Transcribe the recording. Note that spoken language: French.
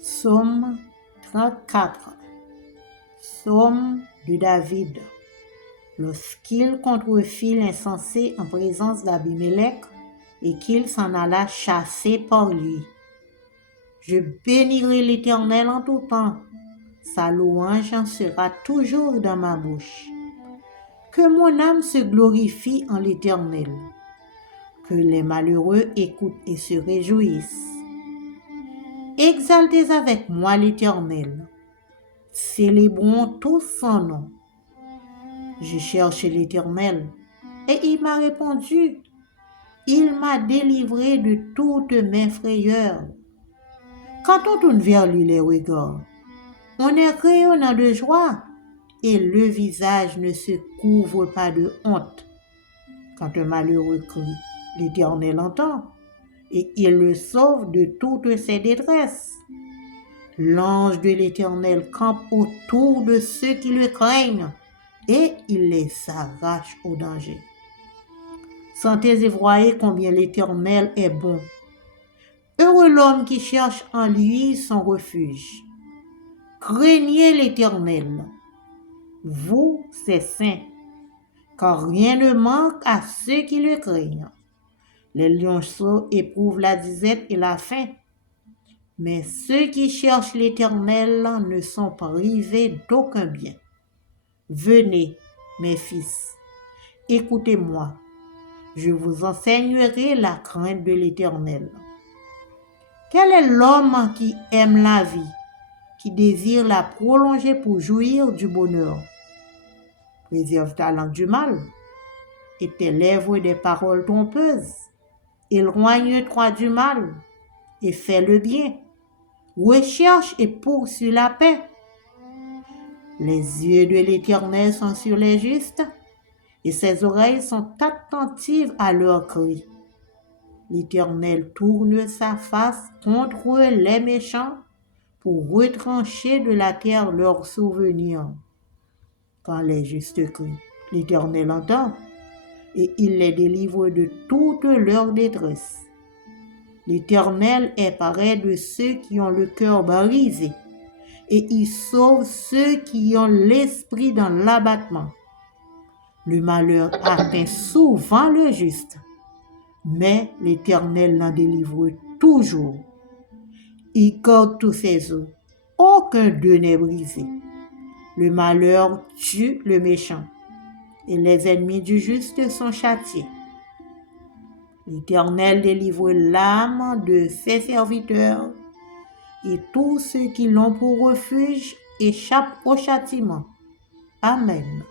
Psaume 34. Psaume de David. Lorsqu'il contrefit l'insensé en présence d'Abimélec et qu'il s'en alla chasser par lui. Je bénirai l'Éternel en tout temps. Sa louange sera toujours dans ma bouche. Que mon âme se glorifie en l'Éternel. Que les malheureux écoutent et se réjouissent. Exaltez avec moi l'Éternel. Célébrons tous son nom. Je cherchais l'Éternel et il m'a répondu. Il m'a délivré de toutes mes frayeurs. Quand on tourne vers lui les regards, on est rayonnant de joie et le visage ne se couvre pas de honte. Quand un malheureux crie, l'Éternel entend et il le sauve de toutes ses détresses. L'ange de l'Éternel campe autour de ceux qui le craignent et il les arrache au danger. Sentez et voyez combien l'Éternel est bon. Heureux l'homme qui cherche en lui son refuge. Craignez l'Éternel, vous, ses saints, car rien ne manque à ceux qui le craignent. Les lionceaux éprouvent la disette et la faim, mais ceux qui cherchent l'Éternel ne sont privés d'aucun bien. Venez, mes fils, écoutez-moi, je vous enseignerai la crainte de l'Éternel. Quel est l'homme qui aime la vie, qui désire la prolonger pour jouir du bonheur? Préserve ta langue du mal et tes lèvres des paroles trompeuses. Éloigne-toi du mal et fais le bien. Recherche et poursuis la paix. Les yeux de l'Éternel sont sur les justes et ses oreilles sont attentives à leurs cris. L'Éternel tourne sa face contre les méchants pour retrancher de la terre leurs souvenirs. Quand les justes crient, l'Éternel entend et il les délivre de toute leur détresse. L'Éternel est près de ceux qui ont le cœur brisé et il sauve ceux qui ont l'esprit dans l'abattement. Le malheur atteint souvent le juste, mais l'Éternel l'en délivre toujours. Il garde tous ses os, aucun d'eux n'est brisé. Le malheur tue le méchant, et les ennemis du juste sont châtiés. L'Éternel délivre l'âme de ses serviteurs, et tous ceux qui l'ont pour refuge échappent au châtiment. Amen.